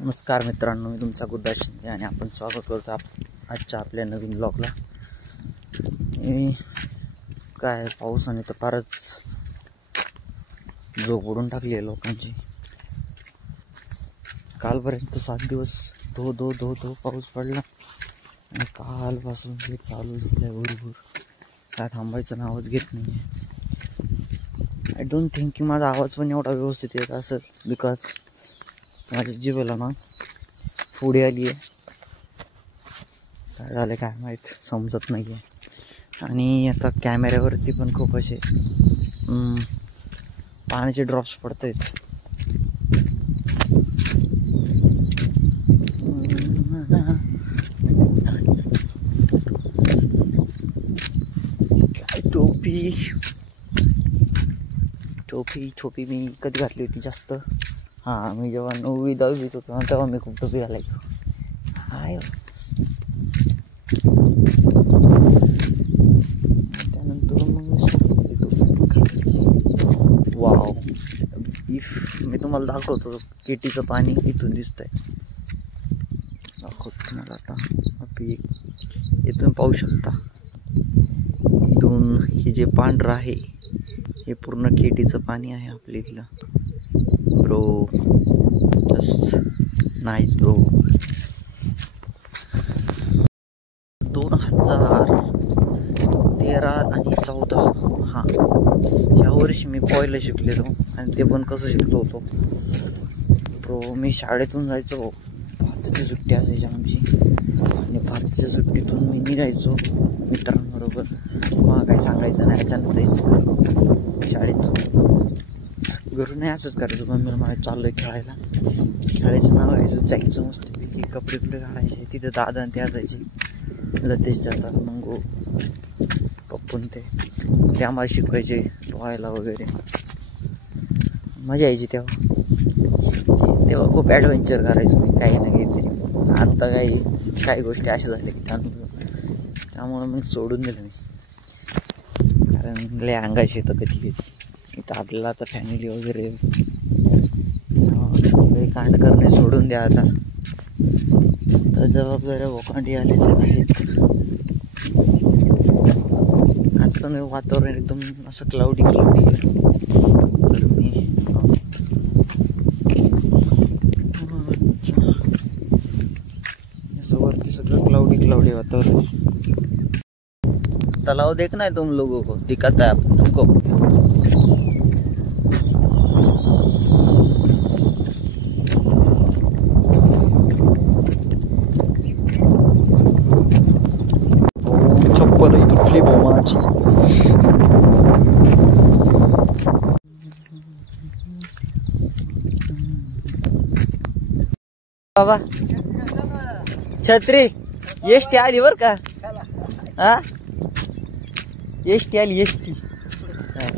नमस्कार मित्रांनो, मी तुमचा गुद्दाश शिंदे आणि आपण स्वागत करतो आजच्या आपल्या नवीन ब्लॉगला। काय पावसाने तर फारच झोप उडून टाकली आहे लोकांची। कालपर्यंत 7 दिवस धो धो धो धो पाऊस पडला आणि कालपासून हे चालू झालंय भरपूर, काय थांबायचं नावच घेत नाही। आय डोंट थिंक की माझा आवाज पण एवढा व्यवस्थित येत असेल, बिकॉज माझ्या जीवाला ना फुडी आली आहे। काय झालं काय माहीत, समजत नाही आहे। आणि आता कॅमेऱ्यावरती पण खूप असे पाण्याचे ड्रॉप्स पडत आहेत। टोपी टोपी टोपी मी कधी घातली होती जास्त? हां, मी जेव्हा 9वी 10वीत होतो ना तेव्हा मी खूप टोपी घालायचो। हाय, त्यानंतर मग मी वाव, इफ मी तुम्हाला दाखवतो केटीचं पाणी इथून दिसतंय, दाखवतो तुम्हाला आता। इथून पाहू शकता, इथून हे जे पांढरं आहे हे पूर्ण केटीचं पाणी आहे आपल्या इथलं। Bro, just nice bro. 2013 आणि 14 हां, यावर्षी मी पोहायला शिकलेलो। आणि ते पण कसं शिकलो होतो ब्रो, मी शाळेतून जायचो, भारताची सुट्टी असायची आमची, आणि भारताच्या सुट्टीतून मी निघायचो मित्रांबरोबर। मग काय सांगायचं नाही, अचानक जायचं शाळेतून। घरून नाही असंच करायचो, मम्मीला मला चाललोय खेळायला, खेळायचं नाव घ्यायचं, जायचं मस्तपैकी, कपडे कुठे काढायचे, तिथं दादा आणि ते असायचे, लतेश दादा, मंगो, पप्पून ते आम्हाला शिकवायचे पोहायला वगैरे, मजा यायची तेव्हा खूप ॲडव्हेंचर करायचो मी काही ना काहीतरी। आत्ता काही गोष्टी अशा झाल्या की त्यामुळं मग सोडून दिलं मी, कारण लय अंगाशी येतं कधी कधी। इथं आपल्याला आता फॅमिली वगैरे काही कांड करणे सोडून द्या आता, तर जबाबदाऱ्या ओकांडी आलेल्या आहेत। आज पण वातावरण एकदम असं क्लाउडी आहे, तर मी असं वरती सगळं क्लाउडी वातावरण। तालाव देखना है तुम लोगों को, दिखाता है तुमको। छप्पर इथून फ्लिप हो माझी। बाबा छत्री एसटी आली बर का? हा, एसटी आली, एसटी।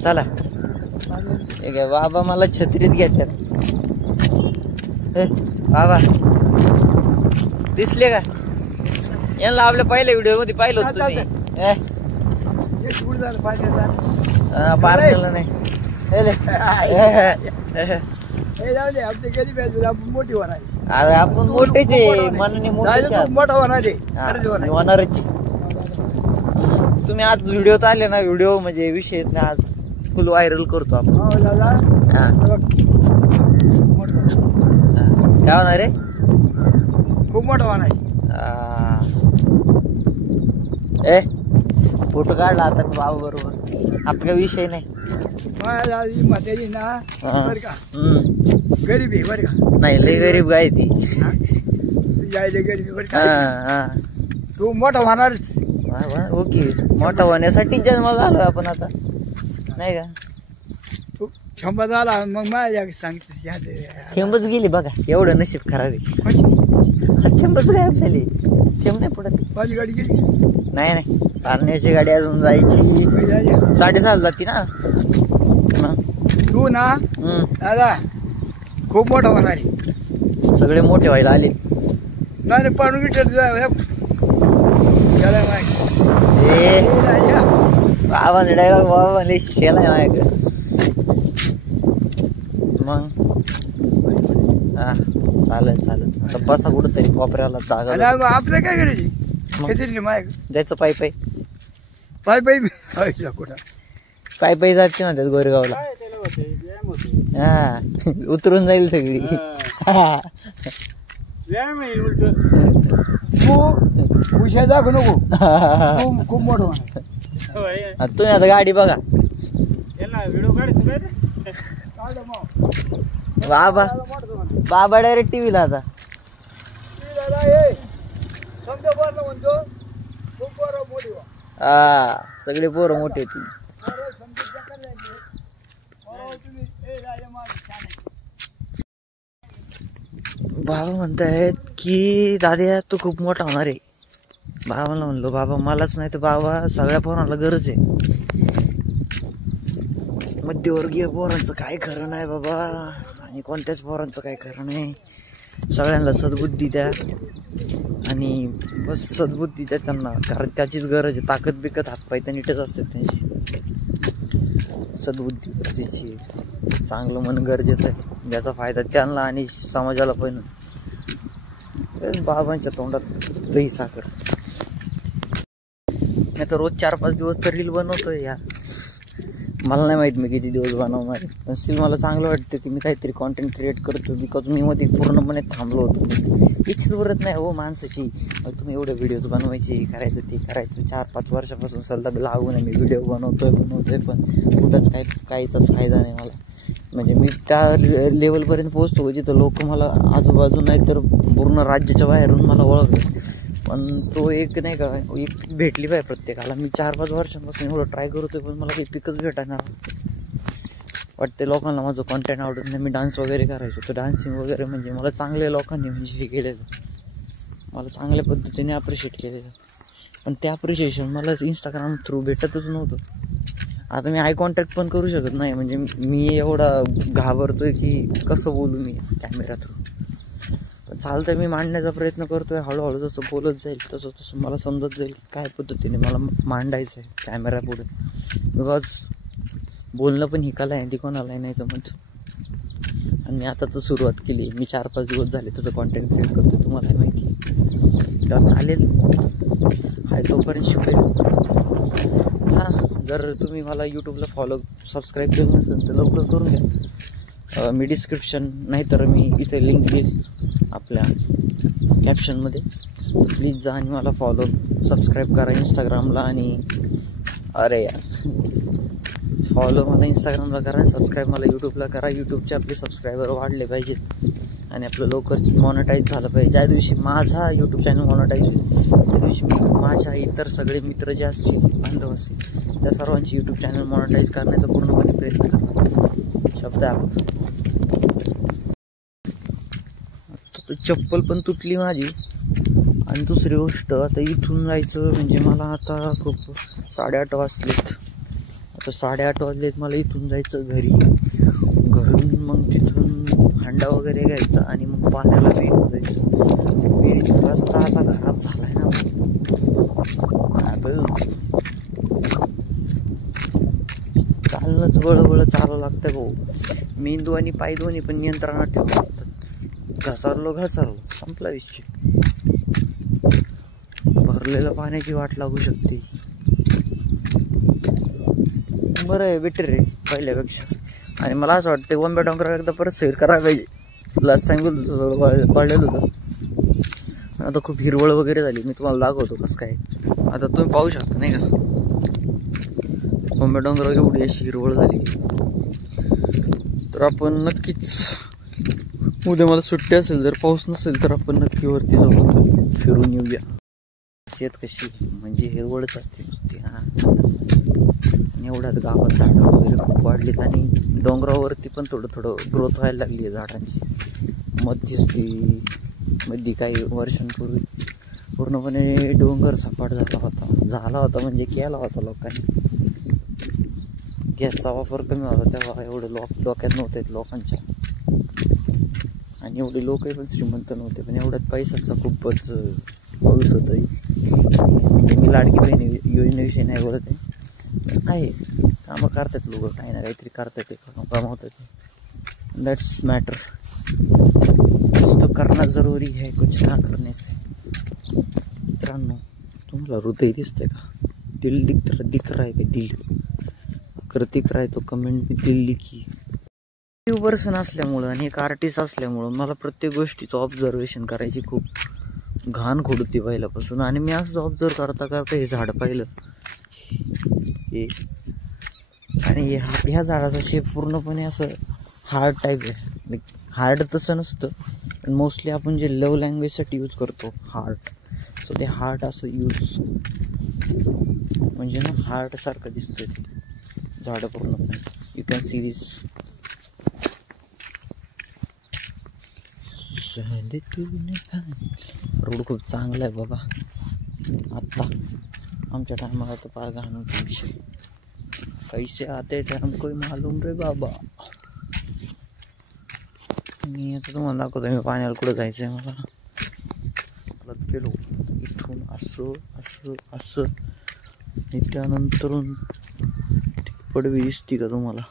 चला, ठीक आहे बाबा, मला छत्रीत घेतात। बाबा दिसले का? यांना आपल्या पहिल्या व्हिडिओ मध्ये पाहिलं होतं तुम्ही। पार्कला नाही, अरे आपण मोठेच आहे, मनाने होणारच। तुम्ही आज व्हिडिओत आले ना, व्हिडिओ म्हणजे विषय ना, आज फुल व्हायरल करतो आपण। काय होणार आहे? खूप मोठा होणार आहे। फोटो काढला आता बाबा बरोबर, आता काही विषय नाही। गरीब आहे बर का? नाही, लय गरीब गाय ती, गरीब बर का? तू मोठा होणार। ओके, मोठा होण्यासाठी जन्म झालो आपण आता, नाही का? तू क्षमता झाला मग माझ्या सांगितलं, थेंबच गेली बघा, एवढं नशीब खराब आहे। थेंबच गायब झाली, थेंब नाही पडत। माझी गाडी गेली? नाही, पारण्याची गाडी अजून जायची, 6:30 जाती ना। तू ना दादा खूप मोठा होणार आहे, सगळे मोठे व्हायला आले। नाही पाणू गिटर बाबा डायलॉग बाबा म्हणले शेला आहे माझ्याकडे। मग चालेल चालेल. आता बसा कुठंतरी कोपऱ्याला जागा आणि आपलं काय करायची काहीतरी माय जायचं पायी पायी पाय पाय व्हायचं कुठं पायी पायी जायचे म्हणतात गोरेगावला. हा उतरून जाईल सगळी. तू उशा दाखवू नको खूप मोठं तुम्ही आता गाडी बघा. बाबा बाबा डायरेक्ट टीव्हीला आता. हा सगळे पोरं मोठे ती. बाबा म्हणतायत की दादा तू खूप मोठा होणार आहे. बाबाला म्हणलो बाबा मलाच नाही तर बाबा सगळ्या पोरांना गरज आहे. मध्यवर्गीय पोरांचं काय खरं नाही बाबा आणि कोणत्याच पोरांचं काय खरं नाही. सगळ्यांना सद्बुद्धी द्या आणि बस सद्बुद्धी द्या त्यांना, कारण त्याचीच गरज आहे. ताकद बिकत हातपाय तर नीटच असतात त्यांची. सद्बुद्धी गरजेची आहे, चांगलं मन गरजेचं आहे ज्याचा फायदा त्यांना आणि समाजाला पण. बाबांच्या तोंडात दही साखर. मी तर रोज 4-5 दिवस तर रील बनवतोय यार. मला नाही माहीत मी किती दिवस बनवणार, पण स्टील मला चांगलं वाटतं की मी काहीतरी कॉन्टेंट क्रिएट करतो. बिकॉज मी मध्ये पूर्णपणे थांबलो होतो. इच्छाच उरत नाही हो माणसाची. तुम्ही एवढे व्हिडिओज बनवायचे करायचं ते करायचं. 4-5 वर्षापासून सलग लागून मी व्हिडिओ बनवतोय पण कुठंच काहीचाच फायदा नाही मला. म्हणजे मी त्या लेवलपर्यंत पोहोचतो जिथं लोक मला आजूबाजू नाही तर पूर्ण राज्याच्या बाहेरून मला ओळखतात. पण तो एक नाही का एक भेटली पाहिजे प्रत्येकाला. मी 4-5 वर्षांपासून एवढं ट्राय करतोय पण मला काही पिकच भेटणार वाटते. लोकांना माझं कॉन्टेंट आवडत नाही. मी डान्स वगैरे करायचो तर डान्सिंग वगैरे म्हणजे मला चांगल्या लोकांनी म्हणजे हे केलेलं, मला चांगल्या पद्धतीने अप्रिशिएट केलेलं. पण ते अप्रिशिएशन मला इंस्टाग्राम थ्रू भेटतच नव्हतं. आता मी आय कॉन्टॅक्ट पण करू शकत नाही. म्हणजे मी एवढा घाबरतोय की कसं बोलू मी कॅमेरा थ्रू. पण चालतं मी मांडण्याचा प्रयत्न करतोय. हळूहळू जसं बोलत जाईल तसं तसं मला समजत जाईल काय पद्धतीने मला मांडायचं आहे कॅमेरा पुढे. बिकॉज बोलणं पण ही कला आहे, ती कोणालाही नाही जमत. आणि आता तर सुरुवात केली मी. 4-5 दिवस झाले तसं कॉन्टेंट क्रिएट करतो, तुम्हाला माहिती आहे. तर चालेल हाय तोपर्यंत शिकवेल. हां जर तुम्ही मला यूट्यूबला सबस्क्राईब केलं नसेल तर लवकर करून द्या. मी डिस्क्रिप्शन नाहीतर मी इथे लिंक देईल आपल्या कॅप्शनमध्ये. प्लीज जा आणि मला सबस्क्राईब करा इंस्टाग्रामला. आणि अरे यार फॉलो मला इंस्टाग्रामला करा आणि सबस्क्राईब मला यूट्यूबला करा. यूट्यूबचे आपले सबस्क्रायबर वाढले पाहिजेत आणि आपलं लवकर मॉनिटाईज झालं पाहिजे. ज्या दिवशी माझा यूट्यूब चॅनल मॉनिटाईज होईल त्या दिवशी मी माझ्या इतर सगळे मित्र जे असतील बांधव असतील त्या सर्वांची यूट्यूब चॅनल मॉनिटाईज करण्याचा पूर्णपणे प्रयत्न करणार. शब्द आहे. चप्पल पण तुटली माझी. आणि दुसरी गोष्ट आता इथून जायचं म्हणजे मला आता खूप 8:30 वाजलेत. आता 8:30 वाजलेत मला इथून जायचं घरी. घरून मग तिथून हांडा वगैरे घ्यायचा आणि मग पाण्याला विहिरीत जायचं. विहिरीचा रस्ता असा खराब झालाय ना. चालणंच बळबळ चालावं लागतं भाऊ. मेंदू आणि पाय दोन्ही पण नियंत्रणात ठेवावं लागतं. घसारलो संपला विषय. भरलेल्या पाण्याची वाट लागू शकते. बरं आहे बेटर रे पहिल्यापेक्षा. आणि मला असं वाटतं वंब्या डोंगरावर एकदा परत सैर करायला पाहिजे. लास्ट टाइम पडलेलं होतं. आता खूप हिरवळ वगैरे झाली. मी तुम्हाला दाखवतो कसं काय. आता तुम्ही पाहू शकता नाही का वंब्या डोंगरावर एवढी अशी हिरवळ झाली. तर आपण नक्कीच उद्या मला सुट्टी असेल जर पाऊस नसेल तर आपण नक्की वरती जाऊ फिरून येऊया. शेत कशी म्हणजे हिरवळच असते नुसती. आणि एवढ्यात गावात झाडं वगैरे खूप वाढलीत आणि डोंगरावरती पण थोडं ग्रोथ व्हायला लागली आहे झाडांची. मध्ये काही वर्षांपूर्वी पूर्णपणे डोंगर सपाट झाला होता म्हणजे केला होता लोकांनी. गॅसचा वापर कमी होता तेव्हा. एवढे डोक्यात नव्हते लोकांच्या आणि एवढे लोकही पण श्रीमंत नव्हते. पण एवढ्यात पैशाचा खूपच पाऊस होता. मी लाडकी बहीण योजनेविषयी नाही बोलत आहे. कामं करतात लोक काही ना काहीतरी करतात ते कमवतात. That's matter. नुसतं करना जरूरी है कुछ ना करने से। मित्रांनो, तुम्हाला हृदय दिसतंय का? दिल दिख रहा है का? दिल अगर दिख रहा है तो कमेंट में दिल लिखी। पर्सन असल्यामुळं आणि एक आर्टिस्ट असल्यामुळं मला प्रत्येक गोष्टीचं ऑब्झर्वेशन करायची खूप घाण खोडती पहिल्यापासून। आणि मी असं ऑब्झर्व करता करता हे झाड पाहिलं, हे आणि ह्या झाडाचा शेप पूर्णपणे असं हार्ड टाईप आहे। हार्ड तसं नसतं, पण मोस्टली आपण जे लव लँग्वेजसाठी यूज करतो हार्ट, सो ते हार्ट असं यूज म्हणजे ना हार्ट सारखं दिसतंय ते झाडं पूर्णपणे। You can see this. Road खूप चांगला आहे बाबा। आत्ता आमच्या टायमाला तर पाय घाण होते विषय। कैसे आते थे हमको मालूम रे बाबा। मी आता तुम्हाला दाखवतो मी पाण्याला कुठं जायचं आहे मला। गेलो इथून असं असं असं आणि त्यानंतरून पडवी दिसती का तुम्हाला?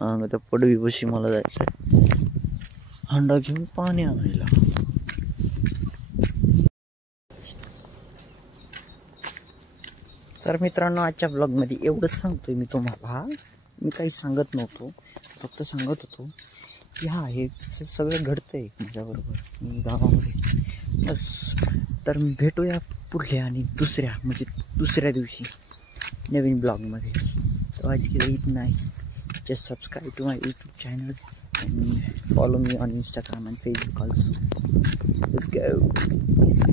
हा, त्या पडवीपाशी मला जायचं आहे हंडा घेऊन पाणी आणायला। तर मित्रांनो, आजच्या ब्लॉगमध्ये एवढंच सांगतोय मी तुम्हाला। मी काही सांगत नव्हतो, फक्त सांगत होतो की हा हे सगळं घडतंय माझ्याबरोबर गावामध्ये बस। तर भेटूया पुढल्या आणि दुसऱ्या दिवशी नवीन ब्लॉगमध्ये। तो आज के लिए इतना ही। Just subscribe to my YouTube channel and follow me on Instagram and Facebook also. Let's go. Peace out.